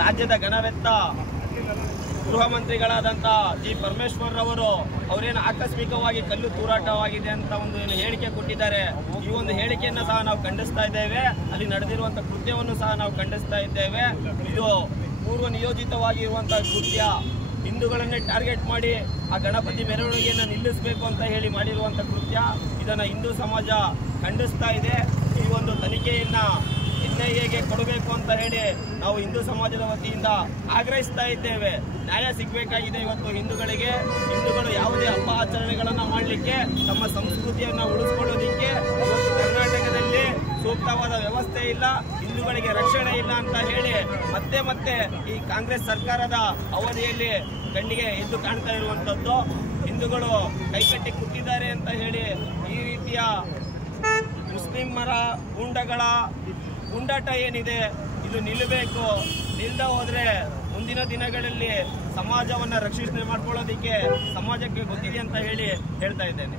ರಾಜ್ಯದ ಗಣವೆತ್ತ ಗೃಹ ಮಂತ್ರಿಗಳಾದಂಥ ಜಿ ಪರಮೇಶ್ವರ್ ಅವರೇನು ಆಕಸ್ಮಿಕವಾಗಿ ಕಲ್ಲು ತೂರಾಟವಾಗಿದೆ ಅಂತ ಒಂದು ಹೇಳಿಕೆ ಕೊಟ್ಟಿದ್ದಾರೆ. ಈ ಒಂದು ಹೇಳಿಕೆಯನ್ನು ಸಹ ನಾವು ಖಂಡಿಸ್ತಾ ಇದ್ದೇವೆ. ಅಲ್ಲಿ ನಡೆದಿರುವಂತಹ ಕೃತ್ಯವನ್ನು ಸಹ ನಾವು ಖಂಡಿಸ್ತಾ ಇದ್ದೇವೆ. ಇದು ಪೂರ್ವ ನಿಯೋಜಿತವಾಗಿರುವಂತಹ ಕೃತ್ಯ. ಹಿಂದೂಗಳನ್ನೇ ಟಾರ್ಗೆಟ್ ಮಾಡಿ ಆ ಗಣಪತಿ ಮೆರವಣಿಗೆಯನ್ನು ನಿಲ್ಲಿಸಬೇಕು ಅಂತ ಹೇಳಿ ಮಾಡಿರುವಂಥ ಕೃತ್ಯ. ಇದನ್ನು ಹಿಂದೂ ಸಮಾಜ ಖಂಡಿಸ್ತಾ ಇದೆ. ಈ ಒಂದು ತನಿಖೆಯನ್ನ NIAಗೆ ಕೊಡಬೇಕು ಅಂತ ಹೇಳಿ ನಾವು ಹಿಂದೂ ಸಮಾಜದ ವತಿಯಿಂದ ಆಗ್ರಹಿಸ್ತಾ ಇದ್ದೇವೆ. ನ್ಯಾಯ ಸಿಗಬೇಕಾಗಿದೆ. ಇವತ್ತು ಹಿಂದೂಗಳು ಯಾವುದೇ ಹಬ್ಬ ಆಚರಣೆಗಳನ್ನು ಮಾಡಲಿಕ್ಕೆ, ತಮ್ಮ ಸಂಸ್ಕೃತಿಯನ್ನು ಉಳಿಸ್ಕೊಳ್ಳೋದಿಕ್ಕೆ ಇವತ್ತು ಕರ್ನಾಟಕದಲ್ಲಿ ಸೂಕ್ತವಾದ ವ್ಯವಸ್ಥೆ ಇಲ್ಲ, ಹಿಂದೂಗಳಿಗೆ ರಕ್ಷಣೆ ಇಲ್ಲ ಅಂತ ಹೇಳಿ ಮತ್ತೆ ಈ ಕಾಂಗ್ರೆಸ್ ಸರ್ಕಾರದ ಅವಧಿಯಲ್ಲಿ ಕಣ್ಣಿಗೆ ಎದ್ದು ಕಾಣ್ತಾ ಇರುವಂತದ್ದು. ಹಿಂದೂಗಳು ಕೈಕಟ್ಟಿ ಕುಟ್ಟಿದ್ದಾರೆ ಅಂತ ಹೇಳಿ ಈ ರೀತಿಯ ಮುಸ್ಲಿಮರ ಗೂಂಡಗಳ ಗುಂಡಾಟ ಏನಿದೆ ಇದು ನಿಲ್ಲಬೇಕು. ನಿಲ್ಲದೆ ಹೋದ್ರೆ ಮುಂದಿನ ದಿನಗಳಲ್ಲಿ ಸಮಾಜವನ್ನು ರಕ್ಷಣೆ ಮಾಡ್ಕೊಳ್ಳೋದಿಕ್ಕೆ ಸಮಾಜಕ್ಕೆ ಗೊತ್ತಿದೆ ಅಂತ ಹೇಳ್ತಾ ಇದ್ದೇನೆ.